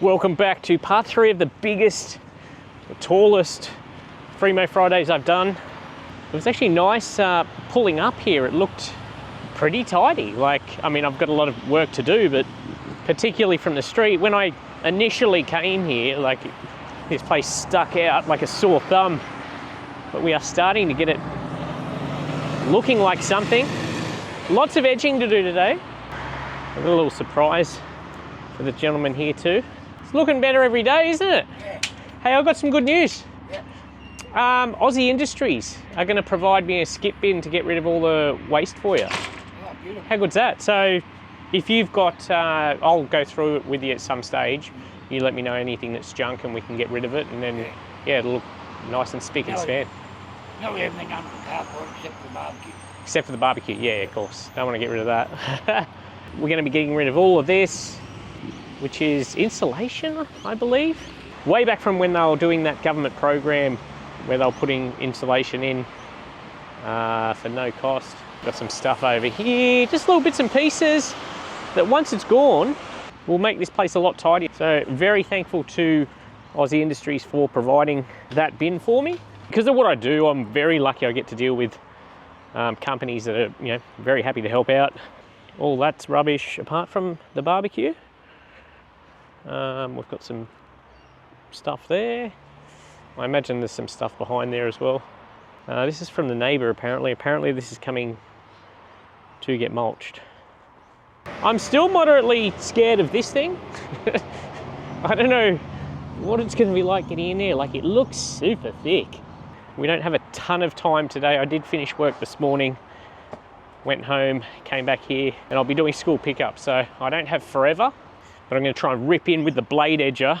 Welcome back to part 3 of the biggest, the tallest free Mow Fridays I've done. It was actually nice pulling up here. It looked pretty tidy. I've got a lot of work to do, but particularly from the street, when I initially came here, this place stuck out like a sore thumb, but we are starting to get it looking like something. Lots of edging to do today. I've got a little surprise for the gentleman here too. It's looking better every day, isn't it? Yeah. Hey, I've got some good news. Yeah. Aussie Industries are going to provide me a skip bin to get rid of all the waste for you. Oh, beautiful. How good's that? So if you've got, I'll go through it with you at some stage. You let me know anything that's junk and we can get rid of it, and then it'll look nice and spick and span. No, everything under the carport except for the barbecue. Except for the barbecue, yeah, of course. Don't want to get rid of that. We're going to be getting rid of all of this, which is insulation, I believe. Way back from when they were doing that government program where they were putting insulation in for no cost. Got some stuff over here, just little bits and pieces that once it's gone, will make this place a lot tidier. So very thankful to Aussie Industries for providing that bin for me. Because of what I do, I'm very lucky I get to deal with companies that are very happy to help out. All that's rubbish apart from the barbecue. We've got some stuff there. I imagine there's some stuff behind there as well. This is from the neighbour apparently. Apparently this is coming to get mulched. I'm still moderately scared of this thing. I don't know what it's going to be like getting in there. It looks super thick. We don't have a ton of time today. I did finish work this morning, went home, came back here, and I'll be doing school pickup, so I don't have forever. But I'm going to try and rip in with the blade edger,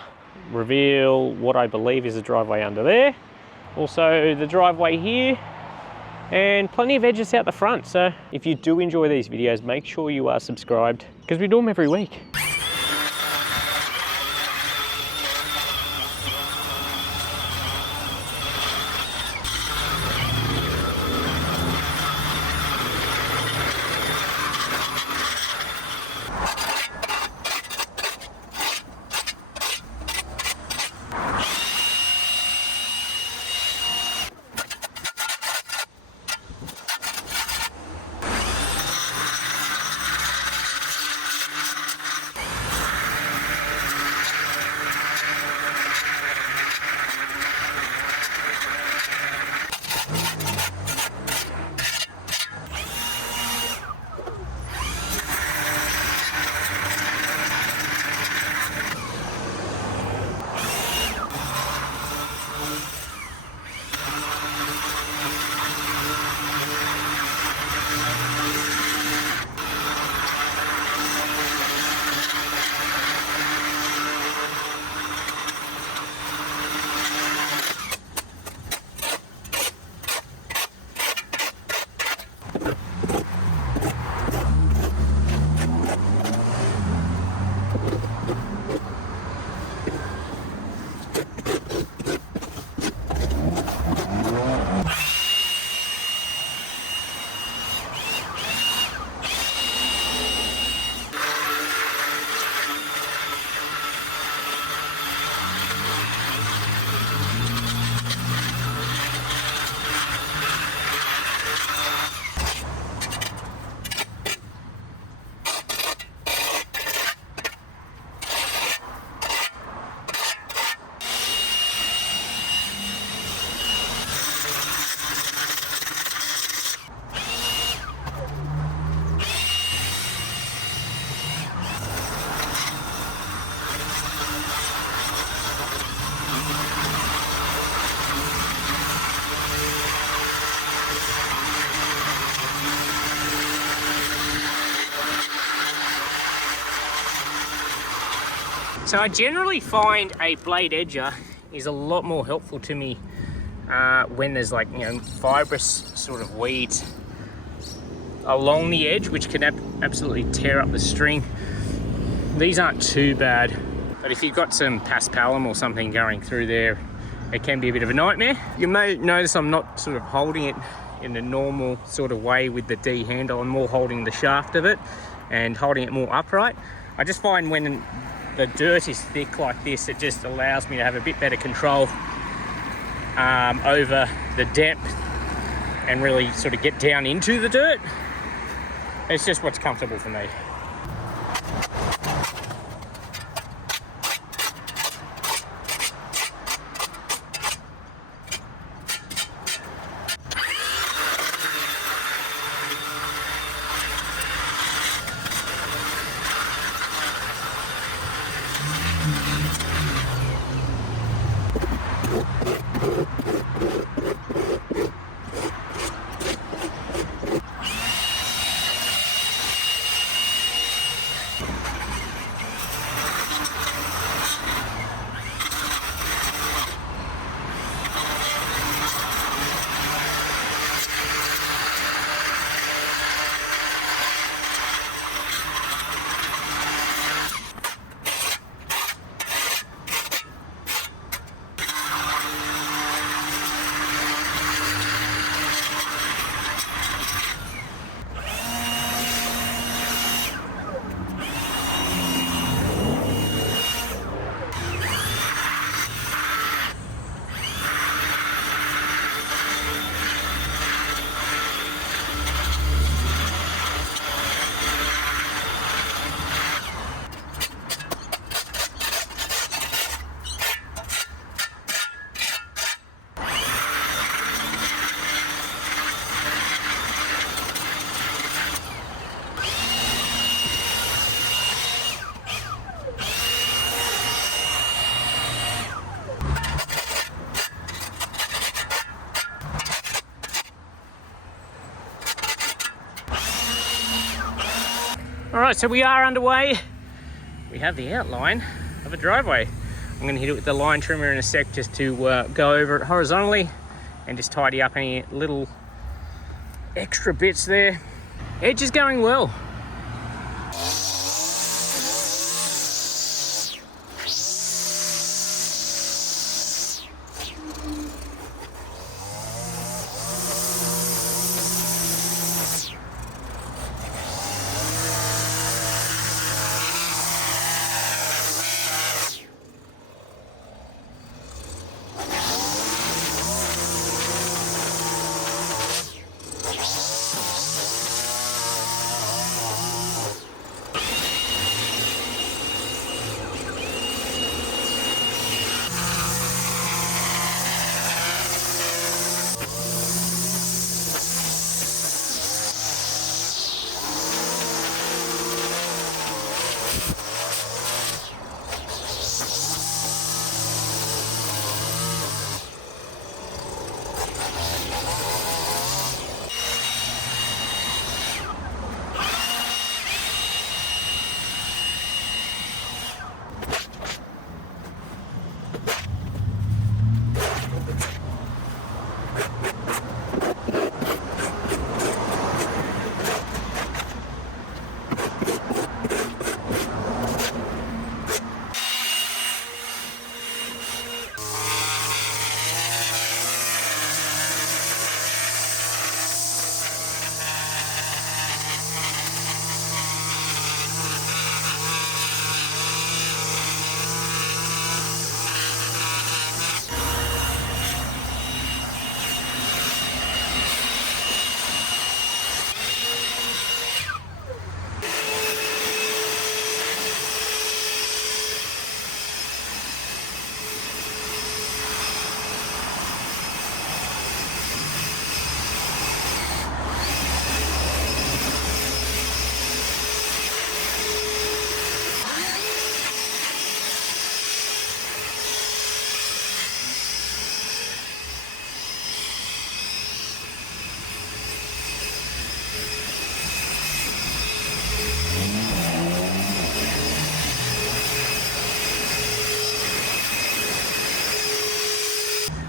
reveal what I believe is the driveway under there. Also the driveway here, and plenty of edges out the front. So if you do enjoy these videos, make sure you are subscribed, because we do them every week. So I generally find a blade edger is a lot more helpful to me when there's fibrous sort of weeds along the edge, which can absolutely tear up the string. These aren't too bad, but if you've got some paspalum or something going through there, it can be a bit of a nightmare. You may notice I'm not sort of holding it in the normal sort of way with the D handle. I'm more holding the shaft of it and holding it more upright. I just find when the dirt is thick like this, it just allows me to have a bit better control over the depth and really sort of get down into the dirt. It's just what's comfortable for me. All right, so we are underway. We have the outline of a driveway. I'm going to hit it with the line trimmer in a sec just to go over it horizontally and just tidy up any little extra bits there. Edge is going well.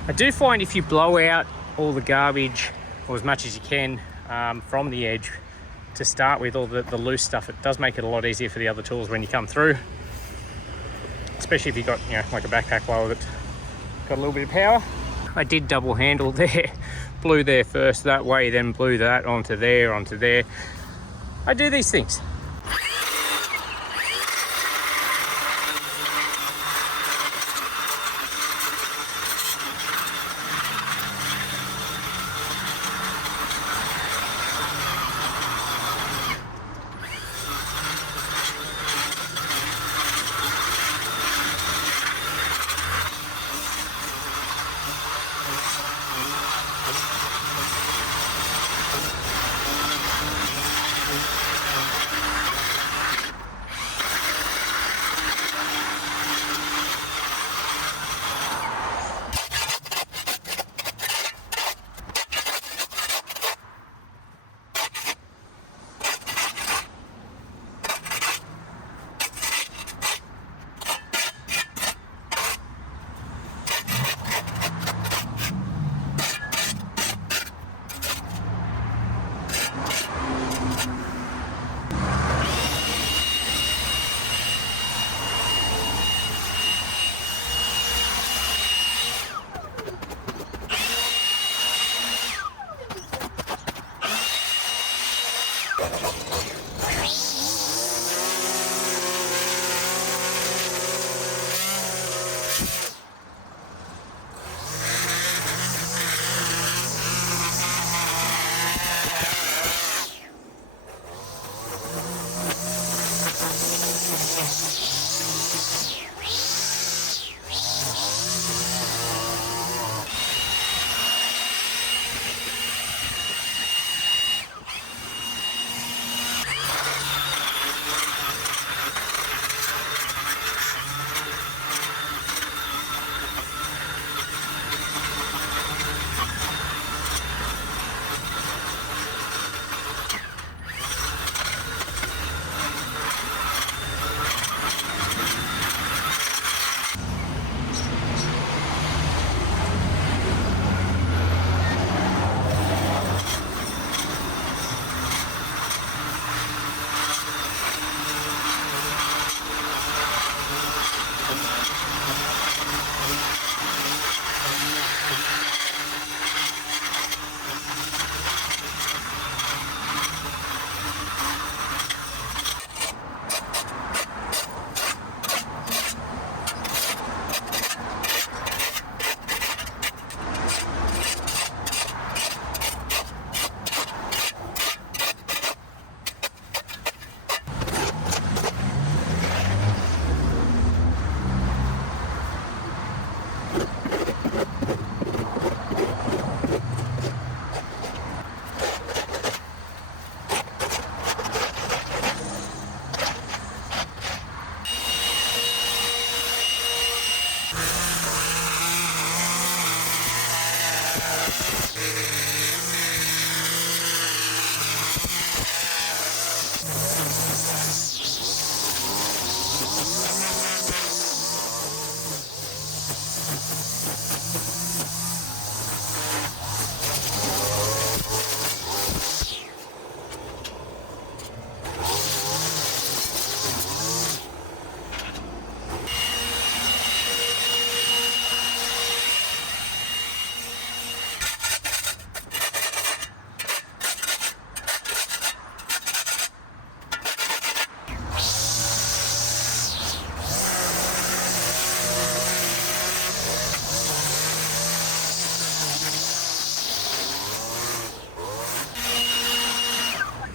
I do find if you blow out all the garbage, or as much as you can, from the edge to start with, all the loose stuff, it does make it a lot easier for the other tools when you come through. Especially if you've got, you know, like a backpack blower that's got a little bit of power. I did double handle there, blew there first that way, then blew that onto there, onto there. I do these things.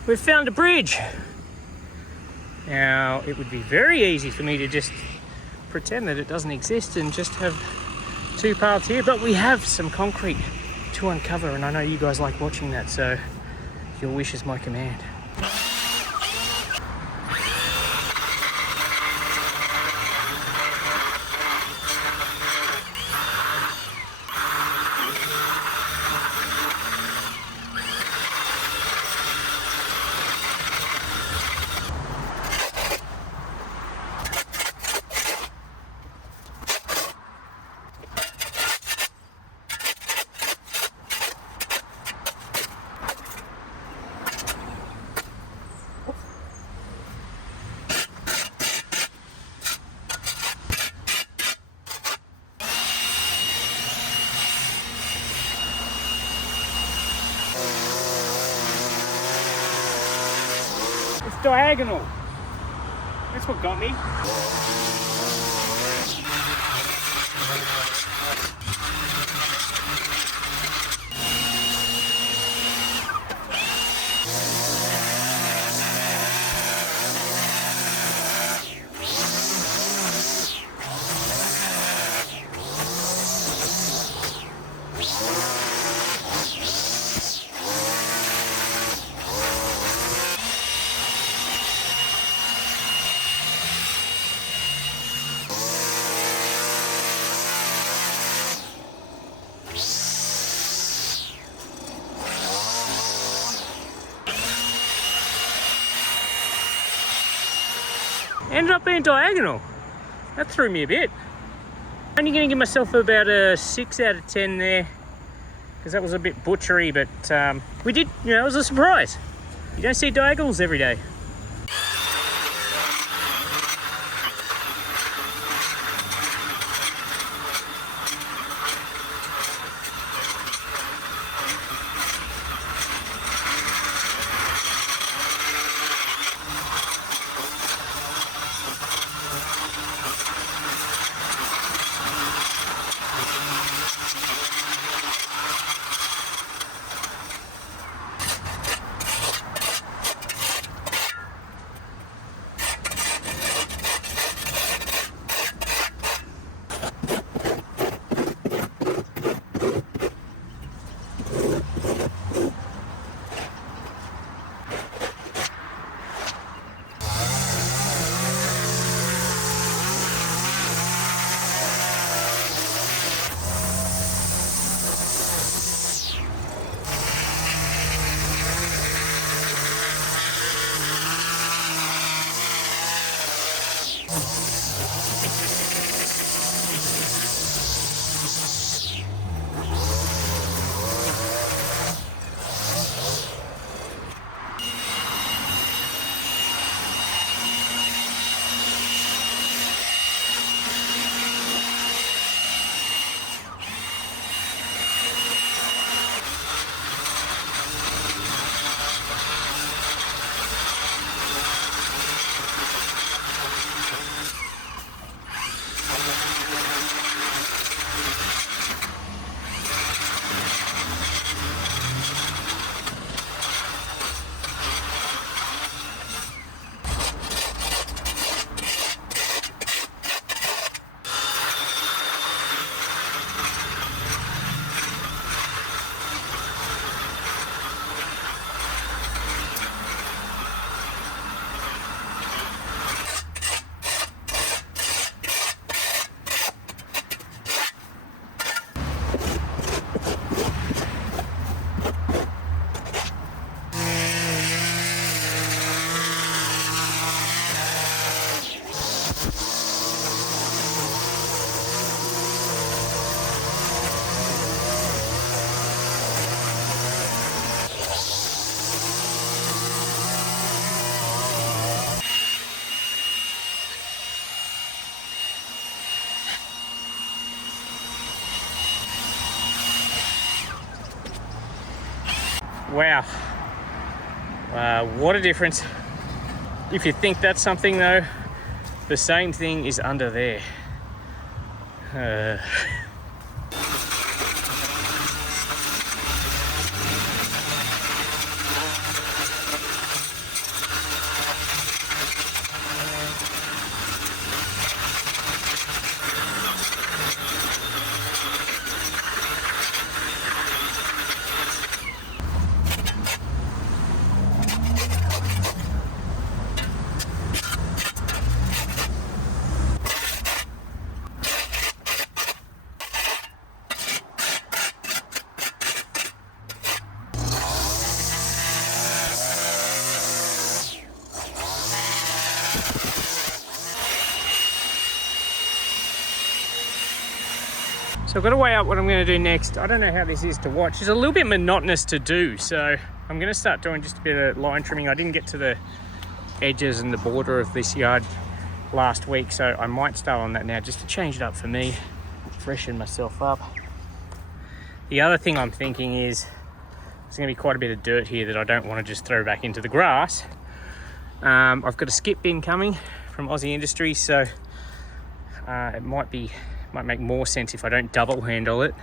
We've found a bridge. Now, it would be very easy for me to just pretend that it doesn't exist and just have two paths here, but we have some concrete to uncover, and I know you guys like watching that, so your wish is my command. Diagonal. That's what got me. Ended up being diagonal. That threw me a bit. Only going to give myself about a 6 out of 10 there, because that was a bit butchery, but we did, it was a surprise. You don't see diagonals every day. Wow. What a difference. If you think that's something though, the same thing is under there. So I've got to weigh up what I'm going to do next. I don't know how this is to watch. It's a little bit monotonous to do, so I'm going to start doing just a bit of line trimming. I didn't get to the edges and the border of this yard last week, so I might start on that now just to change it up for me, freshen myself up. The other thing I'm thinking is there's going to be quite a bit of dirt here that I don't want to just throw back into the grass. I've got a skip bin coming from Aussie Industries, so it might make more sense if I don't double handle it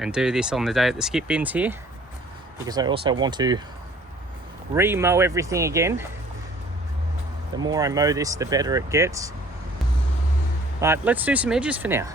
and do this on the day that the skip bin's here, because I also want to re-mow everything again. The more I mow this, the better it gets. But let's do some edges for now.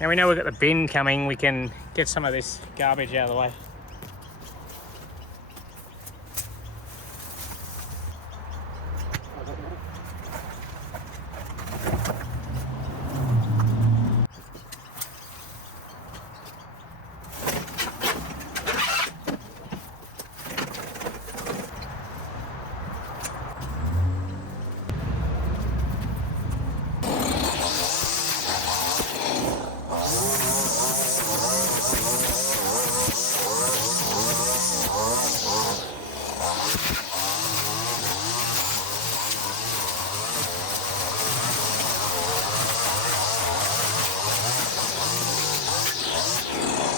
Now we know we've got the bin coming, we can get some of this garbage out of the way.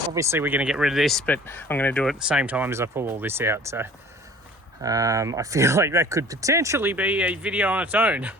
Obviously we're going to get rid of this, but I'm going to do it at the same time as I pull all this out, so I feel like that could potentially be a video on its own.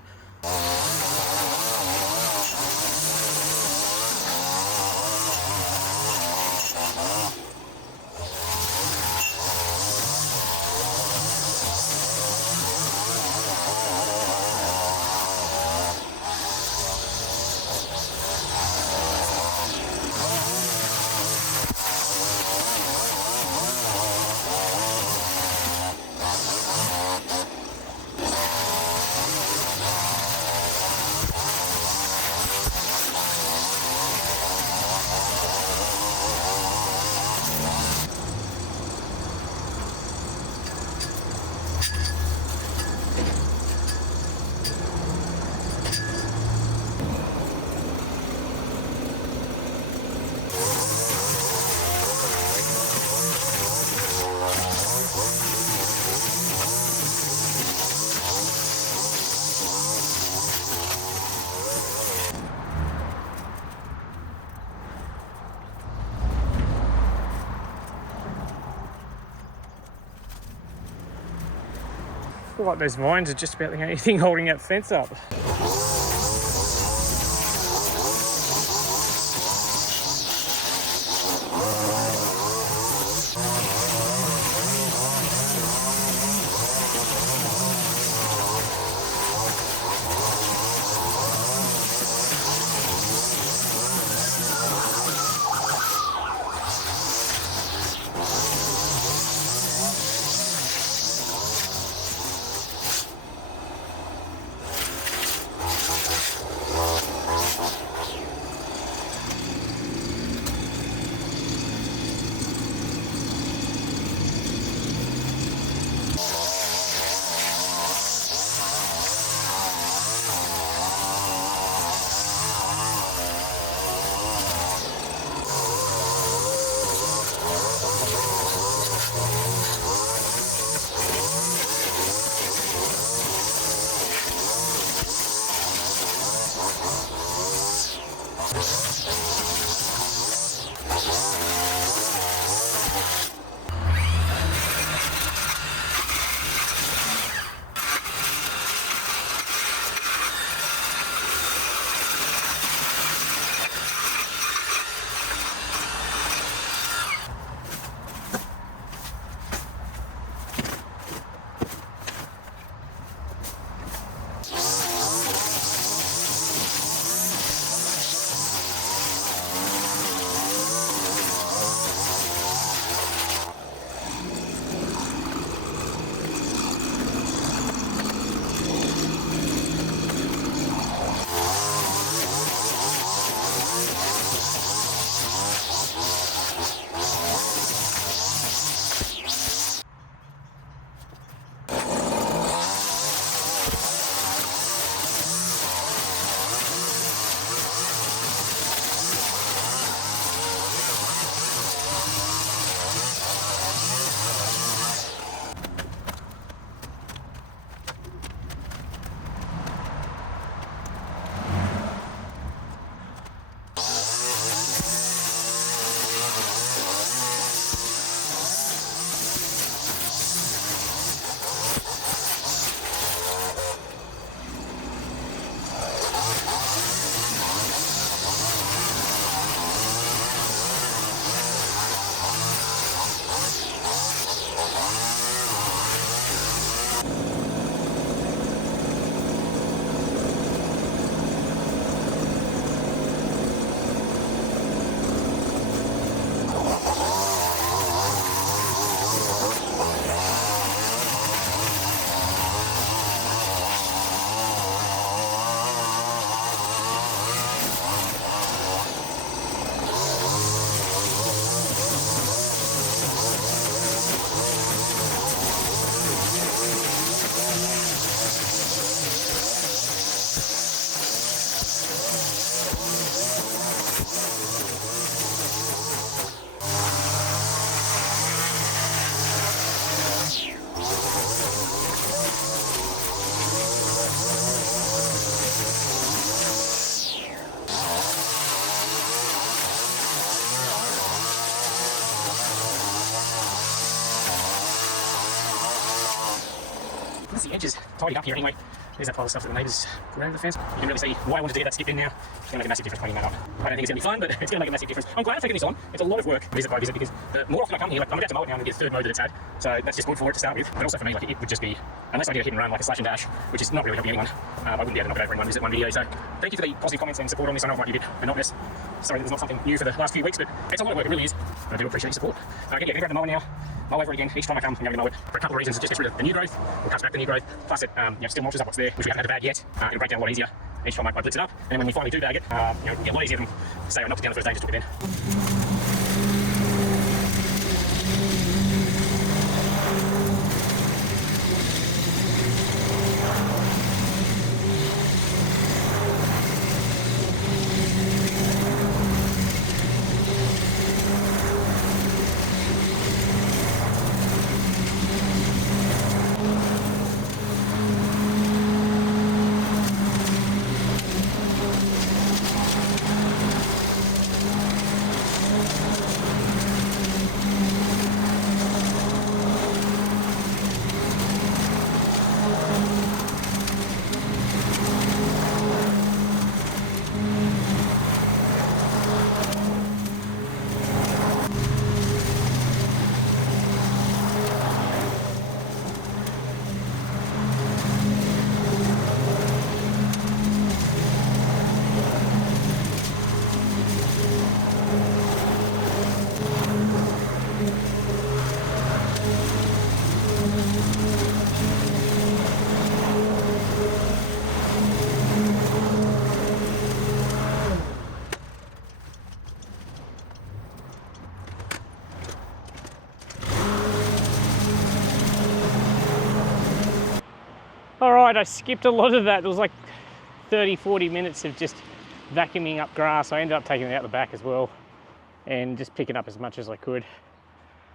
Feel like those vines are just about the only thing holding that fence up. Once the edge is tidied up here anyway, there's that pile of stuff that the neighbours put over the fence. You can really see why I wanted to get that skip in now. It's going to make a massive difference cleaning that up. I don't think it's going to be fun, but it's going to make a massive difference. I'm glad I'm taking this on. It's a lot of work to visit by visit because the more often I come here, like, I'm about to mow it now and get the third mow that it's had. So that's just good for it to start with. But also for me, like, it would just be, unless I did a hit and run like a slash and dash, which is not really helping anyone, I wouldn't be able to knock it over in one visit, one video. So thank you for the positive comments and support on this. I know it might be a bit monotonous. Sorry that there's not something new for the last few weeks, but it's a lot of work, it really is. But I do appreciate your support. Again, grab the mower now. Mow over again. Each time I come, I'm going to mow it for a couple of reasons. It just gets rid of the new growth, or cuts back the new growth, plus it still mulches up what's there, which we haven't had to bag yet. It'll break down a lot easier each time I blitz it up. And then when we finally do bag it, it'll get a lot easier than, say, I knocked it down the first day and just took it in. All right, I skipped a lot of that. There was like 30, 40 minutes of just vacuuming up grass. I ended up taking it out the back as well and just picking up as much as I could.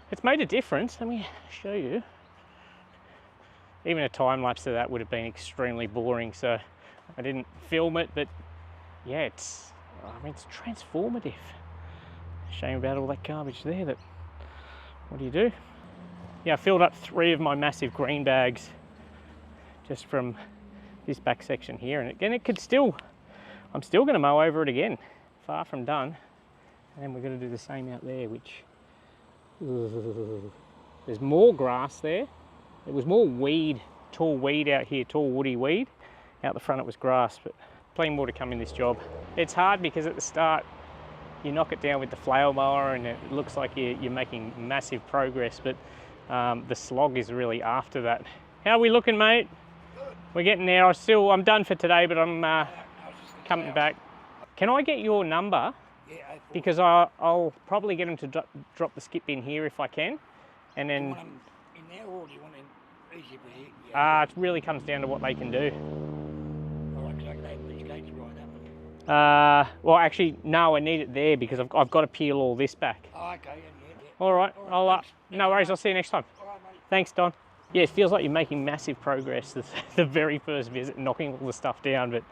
It's made a difference. Let me show you. Even a time lapse of that would have been extremely boring, so I didn't film it, but yeah, it's transformative. Shame about all that garbage there, but what do you do? Yeah, I filled up 3 of my massive green bags just from this back section here, and again, I'm still going to mow over it again. Far from done. And then we're going to do the same out there, which, there's more grass there. There was more weed, tall weed out here, tall woody weed. Out the front it was grass, but plenty more to come in this job. It's hard because at the start, you knock it down with the flail mower and it looks like you're making massive progress, but the slog is really after that. How are we looking, mate? Good. We're getting there. I'm done for today, but I'm coming back. Can I get your number? Yeah, Because I'll probably get them to drop the skip in here if I can, and do you then want them in there or do you want them easy for here? Yeah. it really comes down to what they can do. All right, so they put these gates right up. Well, actually, no, I need it there because I've got to peel all this back. Oh, okay, yeah. All right, All right, thanks. no worries. I'll see you next time. All right, mate. Thanks, Don. Yeah, it feels like you're making massive progress the very first visit, knocking all the stuff down, but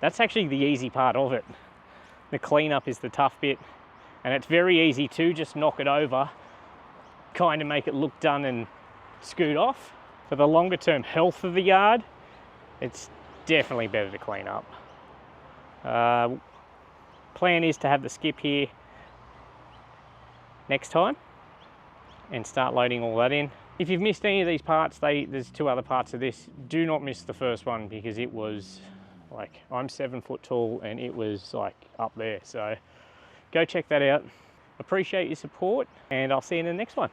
that's actually the easy part of it. The cleanup is the tough bit, and it's very easy to just knock it over, kind of make it look done and scoot off. For the longer term health of the yard, it's definitely better to clean up. Plan is to have the skip here next time and start loading all that in. If you've missed any of these parts, there's 2 other parts of this. Do not miss the first one because it was like, I'm 7 foot tall and it was like up there. So go check that out. Appreciate your support and I'll see you in the next one.